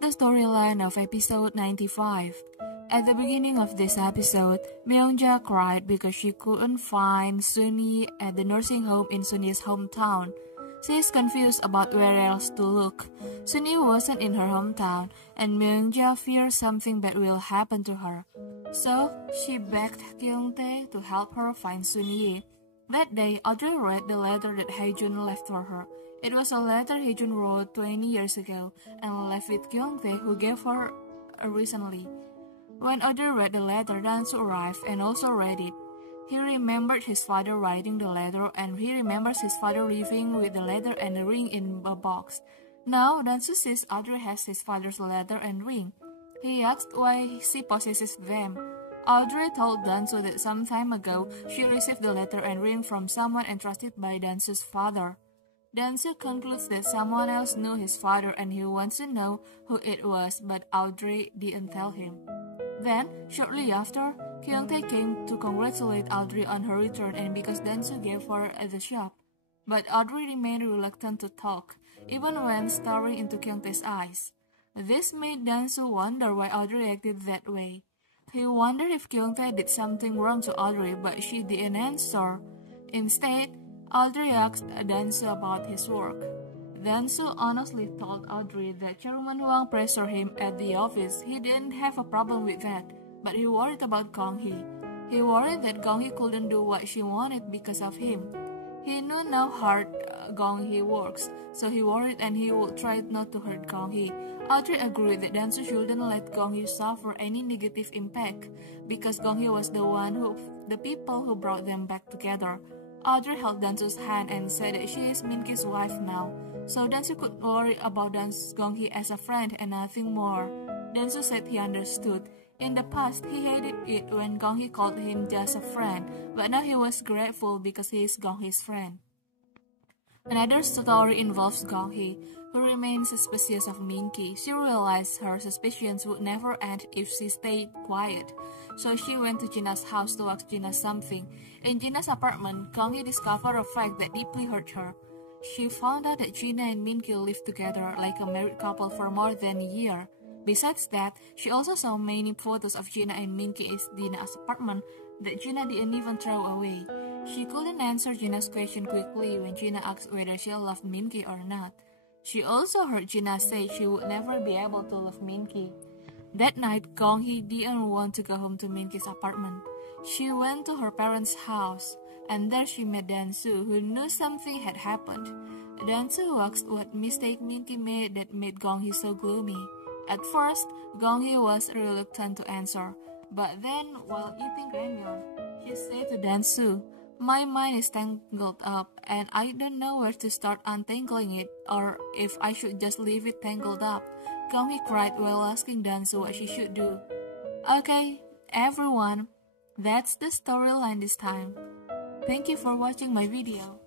the storyline of episode 95. At the beginning of this episode, Myungja cried because she couldn't find Sunyi at the nursing home in Sunyi's hometown. She is confused about where else to look. Sunyi wasn't in her hometown, and Myungja fears something bad will happen to her. So, she begged Kyungtae to help her find Sunyi. That day, Audrey read the letter that Haejun left for her. It was a letter Haejun wrote 20 years ago and left with Kyungtae, who gave her recently. When Audrey read the letter, Dansu arrived and also read it. He remembered his father writing the letter, and he remembers his father leaving with the letter and the ring in a box. Now, Dansu sees Audrey has his father's letter and ring. He asked why she possesses them. Audrey told Dansu that some time ago, she received the letter and ring from someone entrusted by Dansu's father. Dansu concludes that someone else knew his father and he wants to know who it was, but Audrey didn't tell him. Then, shortly after, Kyungtae came to congratulate Audrey on her return and because Dansu gave her at the shop. But Audrey remained reluctant to talk, even when staring into Kyungtae's eyes. This made Dansu wonder why Audrey acted that way. He wondered if Kyungtae did something wrong to Audrey, but she didn't answer. Instead, Audrey asked Dansu about his work. Dansu honestly told Audrey that Chairman Hwang pressured him at the office. He didn't have a problem with that, but he worried about Gong-hee. He worried that Gong-hee couldn't do what she wanted because of him. He knew how hard Gong-hee works, so he worried and he would try not to hurt Gong-hee. Audrey agreed that Dansu shouldn't let Gong-hee suffer any negative impact because Gong-hee was the people who brought them back together. Audrey held Dansu's hand and said that she is Min-ki's wife now, so Dansu could worry about Gong-hee as a friend and nothing more. Dansu said he understood. In the past, he hated it when Gong-hee called him just a friend, but now he was grateful because he is Gong-hee's friend. Another story involves Gong-hee, who remains suspicious of Min-ki. She realized her suspicions would never end if she stayed quiet, so she went to Jina's house to ask Jina something. In Jina's apartment, Gong-hee discovered a fact that deeply hurt her. She found out that Jina and Min-ki lived together like a married couple for more than a year. Besides that, she also saw many photos of Jina and Min-ki in Jina's apartment that Jina didn't even throw away. She couldn't answer Jina's question quickly when Jina asked whether she loved Min-ki or not. She also heard Jina say she would never be able to love Min-ki. That night, Gong-hee didn't want to go home to Min-ki's apartment. She went to her parents' house, and there she met Dansu, who knew something had happened. Dansu asked what mistake Min-ki made that made Gong-hee so gloomy. At first, Gong-hee was reluctant to answer, but then, while eating ramyeon, she said to Dansu, "My mind is tangled up, and I don't know where to start untangling it, or if I should just leave it tangled up." Gong-hee cried while asking Dansu what she should do. Okay, everyone, that's the storyline this time. Thank you for watching my video.